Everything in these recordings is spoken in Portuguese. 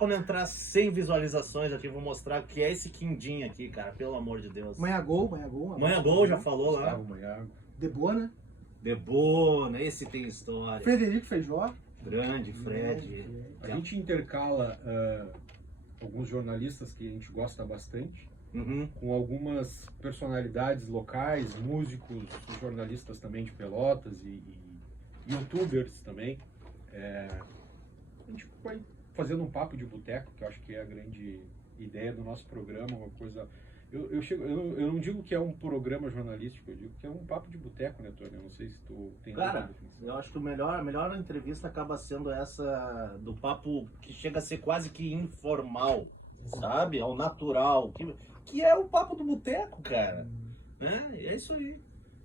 quando entrar 100 visualizações aqui, eu vou mostrar o que é esse quindim aqui, cara, pelo amor de Deus. Manhã Gol. Manhã Gol, já falou lá. Gustavo Maiago. Debona. Debona, esse tem história. Frederico Feijó. Grande, Fred. A gente intercala alguns jornalistas que a gente gosta bastante, Uhum. com algumas personalidades locais, músicos, jornalistas também de Pelotas e youtubers também. A gente vai fazendo um papo de boteco, que eu acho que é a grande ideia do nosso programa, uma coisa... Eu não digo que é um programa jornalístico, eu digo que é um papo de boteco, né, Tony? Eu não sei se tu tem outra Cara, definição. eu acho que a melhor entrevista acaba sendo essa do papo que chega a ser quase que informal, sabe? Ao natural, que é o papo do boteco, cara. É isso aí.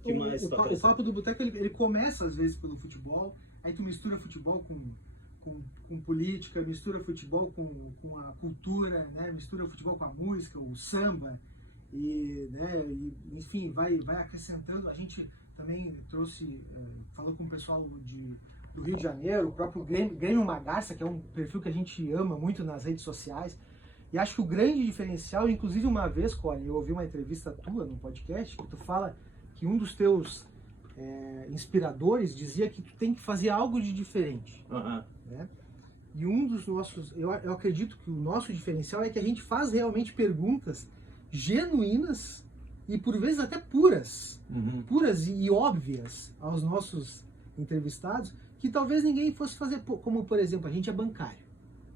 Que mais tu O acrescenta? papo do boteco, ele começa às vezes pelo futebol, aí tu mistura futebol com política, mistura futebol com a cultura, né? Mistura futebol com a música, o samba, enfim, vai acrescentando. A gente também trouxe, falou com o pessoal do Rio de Janeiro, o próprio Grêmio Magarça, que é um perfil que a gente ama muito nas redes sociais. E acho que o grande diferencial, inclusive uma vez, Colin, eu ouvi uma entrevista tua no podcast, que tu fala que um dos teus inspiradores dizia que tu tem que fazer algo de diferente. Uhum. Né? E um dos nossos, eu acredito que o nosso diferencial é que a gente faz realmente perguntas genuínas e por vezes até puras, puras e óbvias aos nossos entrevistados, que talvez ninguém fosse fazer, como por exemplo, a gente é bancário.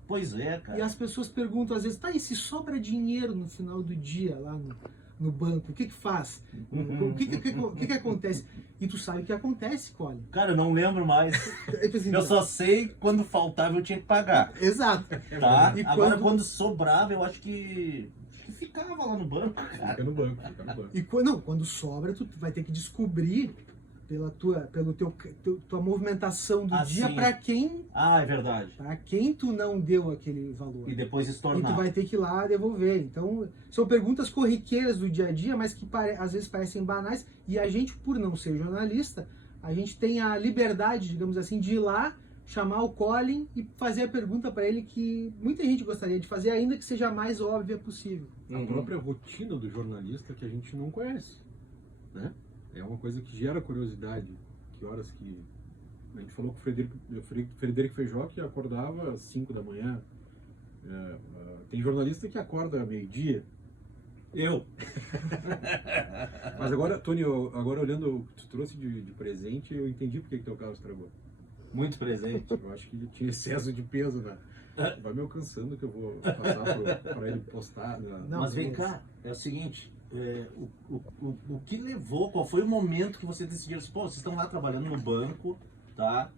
Pois é, cara. E as pessoas perguntam às vezes, tá, e se sobra dinheiro no final do dia lá no banco, o que faz? O que acontece? E tu sabe o que acontece, Colin. Cara, eu não lembro mais. Eu só sei quando faltava eu tinha que pagar. Exato. Tá? E Agora quando sobrava, eu acho que ficava lá no banco, cara. Fica no banco. E quando sobra, tu vai ter que descobrir pela tua movimentação do dia sim. para quem... Ah, é verdade. Para quem tu não deu aquele valor. E depois E estornar. tu vai ter que ir lá devolver. Então, são perguntas corriqueiras do dia a dia, mas que às vezes parecem banais. E a gente, por não ser jornalista, a gente tem a liberdade, digamos assim, de ir lá, chamar o Colin e fazer a pergunta para ele que muita gente gostaria de fazer, ainda que seja a mais óbvia possível. A própria rotina do jornalista que a gente não conhece, né? É uma coisa que gera curiosidade. Que horas que... A gente falou com o Frederico Feijó, que acordava às 5 da manhã. Tem jornalista que acorda meio-dia. Eu. Mas agora, Tony, agora olhando o que tu trouxe de presente, eu entendi porque que teu carro estragou. Muito presente. Eu acho que tinha excesso de peso, né? Vai me alcançando que eu vou passar para ele postar. Não, Mas vem beleza. cá, é o seguinte, o que levou, qual foi o momento que você decidiu, pô, vocês estão lá trabalhando no banco, tá?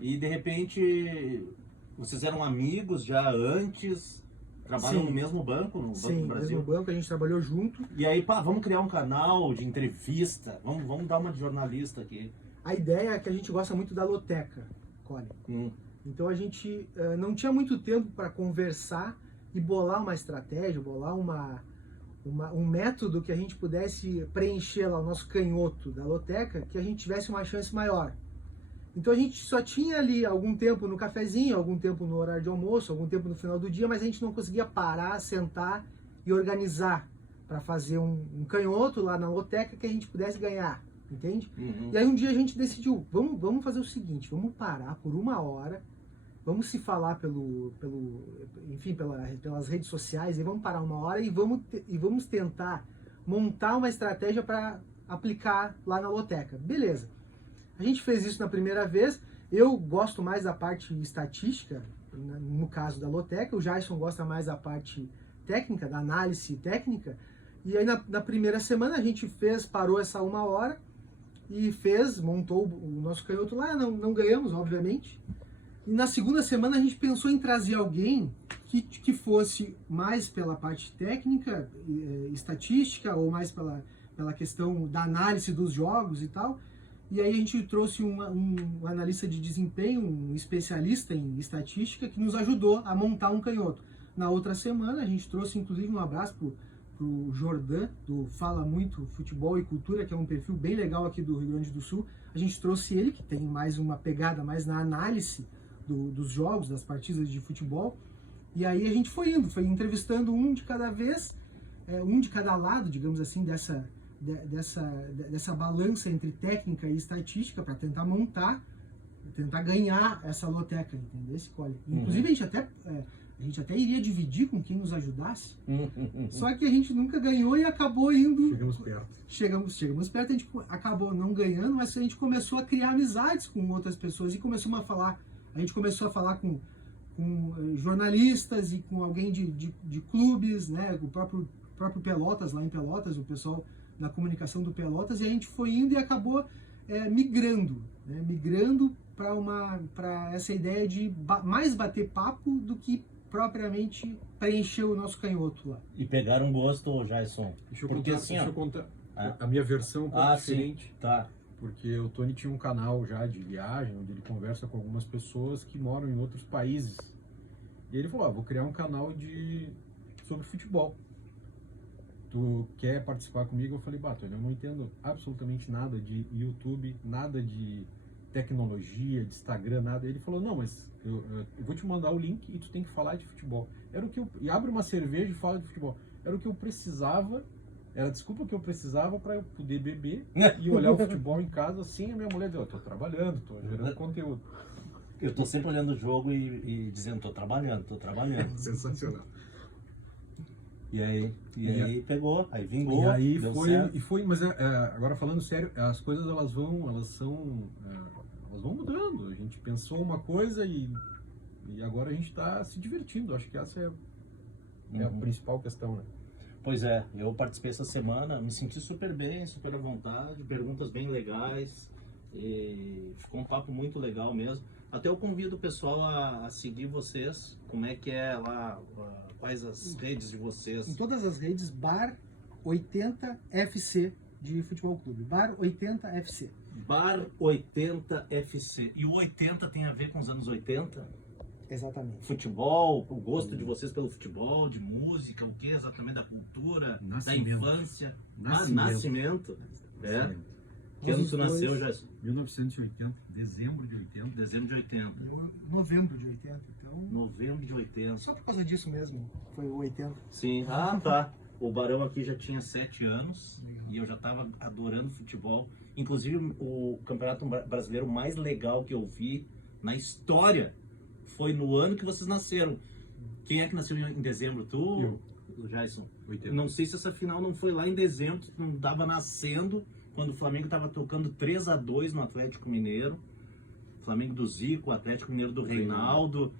E de repente, vocês eram amigos já antes, trabalham Sim. no mesmo banco, no Banco Sim, do Brasil? mesmo banco, a gente trabalhou junto. E aí, pá, vamos criar um canal de entrevista, vamos dar uma de jornalista aqui. A ideia é que a gente gosta muito da loteca, Colin. Então a gente não tinha muito tempo para conversar e bolar uma estratégia, bolar um método que a gente pudesse preencher lá o nosso canhoto da loteca, que a gente tivesse uma chance maior. Então a gente só tinha ali algum tempo no cafezinho, algum tempo no horário de almoço, algum tempo no final do dia, mas a gente não conseguia parar, sentar e organizar para fazer um canhoto lá na loteca que a gente pudesse ganhar, entende? E aí um dia a gente decidiu, vamos fazer o seguinte, vamos parar por 1 hora, vamos se falar pelas redes sociais, e vamos parar 1 hora e vamos tentar montar uma estratégia para aplicar lá na loteca. Beleza. A gente fez isso na primeira vez. Eu gosto mais da parte estatística, no caso da loteca. O Jason gosta mais da parte técnica, da análise técnica. E aí na primeira semana a gente parou essa 1 hora e montou o nosso canhoto lá. Não ganhamos, obviamente. E na segunda semana a gente pensou em trazer alguém que fosse mais pela parte técnica, estatística, ou mais pela questão da análise dos jogos e tal. E aí a gente trouxe um analista de desempenho, um especialista em estatística, que nos ajudou a montar um canhoto. Na outra semana a gente trouxe, inclusive, um abraço pro Jordan, do Fala Muito Futebol e Cultura, que é um perfil bem legal aqui do Rio Grande do Sul. A gente trouxe ele, que tem mais uma pegada mais na análise dos jogos, das partidas de futebol. E aí a gente foi indo, foi entrevistando um de cada vez, um de cada lado, digamos assim, dessa balança entre técnica e estatística para tentar ganhar essa loteca, entendeu? Esse colhe. Inclusive a gente até iria dividir com quem nos ajudasse, só que a gente nunca ganhou e acabou indo... Chegamos perto. Chegamos perto, a gente acabou não ganhando, mas a gente começou a criar amizades com outras pessoas e a gente começou a falar com jornalistas e com alguém de clubes, né? O próprio Pelotas, lá em Pelotas, o pessoal da comunicação do Pelotas, e a gente foi indo e acabou migrando para essa ideia de mais bater papo do que propriamente preencher o nosso canhoto lá. E pegaram gosto, Jason. Deixa Assim, eu contar a minha versão um pouco diferente. Sim. Tá. Porque o Tony tinha um canal já de viagem, onde ele conversa com algumas pessoas que moram em outros países. E ele falou, vou criar um canal sobre futebol. Tu quer participar comigo? Eu falei, Tony, eu não entendo absolutamente nada de YouTube, nada de tecnologia, de Instagram, nada. Ele falou, não, mas eu vou te mandar o link e tu tem que falar de futebol. E abre uma cerveja e fala de futebol. Era o que eu precisava, era a desculpa que eu precisava para eu poder beber e olhar o futebol em casa. Assim, a minha mulher deu, eu tô trabalhando, tô gerando conteúdo. Eu tô sempre olhando o jogo e dizendo, tô trabalhando. Sensacional. E aí pegou, aí vingou, e aí deu foi, certo. e foi, mas agora falando sério, as coisas elas vão mudando. A gente pensou uma coisa e agora a gente está se divertindo. Acho que essa é a principal questão, né? Pois é, eu participei essa semana, me senti super bem, super à vontade, perguntas bem legais, e ficou um papo muito legal mesmo. Até eu convido o pessoal a seguir vocês, como é que é lá, quais as redes de vocês? Em todas as redes, Bar 80 FC de Futebol Clube, Bar 80 FC. Bar 80 FC. E o 80 tem a ver com os anos 80? Exatamente. Futebol, o gosto de vocês pelo futebol, de música, o que exatamente da cultura, da infância? Nascimento. Que ano tu nasceu, Jéssica? 1980, dezembro de 80. Dezembro de 80. Novembro de 80, então... Novembro de 80. Só por causa disso mesmo, foi o 80. Sim, tá. O Barão aqui já tinha 7 anos e eu já estava adorando futebol. Inclusive, o Campeonato Brasileiro mais legal que eu vi na história foi no ano que vocês nasceram. Quem é que nasceu em dezembro? Tu? Eu. O Jason. 80. Não sei se essa final não foi lá em dezembro, tu não estava nascendo, quando o Flamengo estava tocando 3-2 no Atlético Mineiro. Flamengo do Zico, Atlético Mineiro do Reinaldo.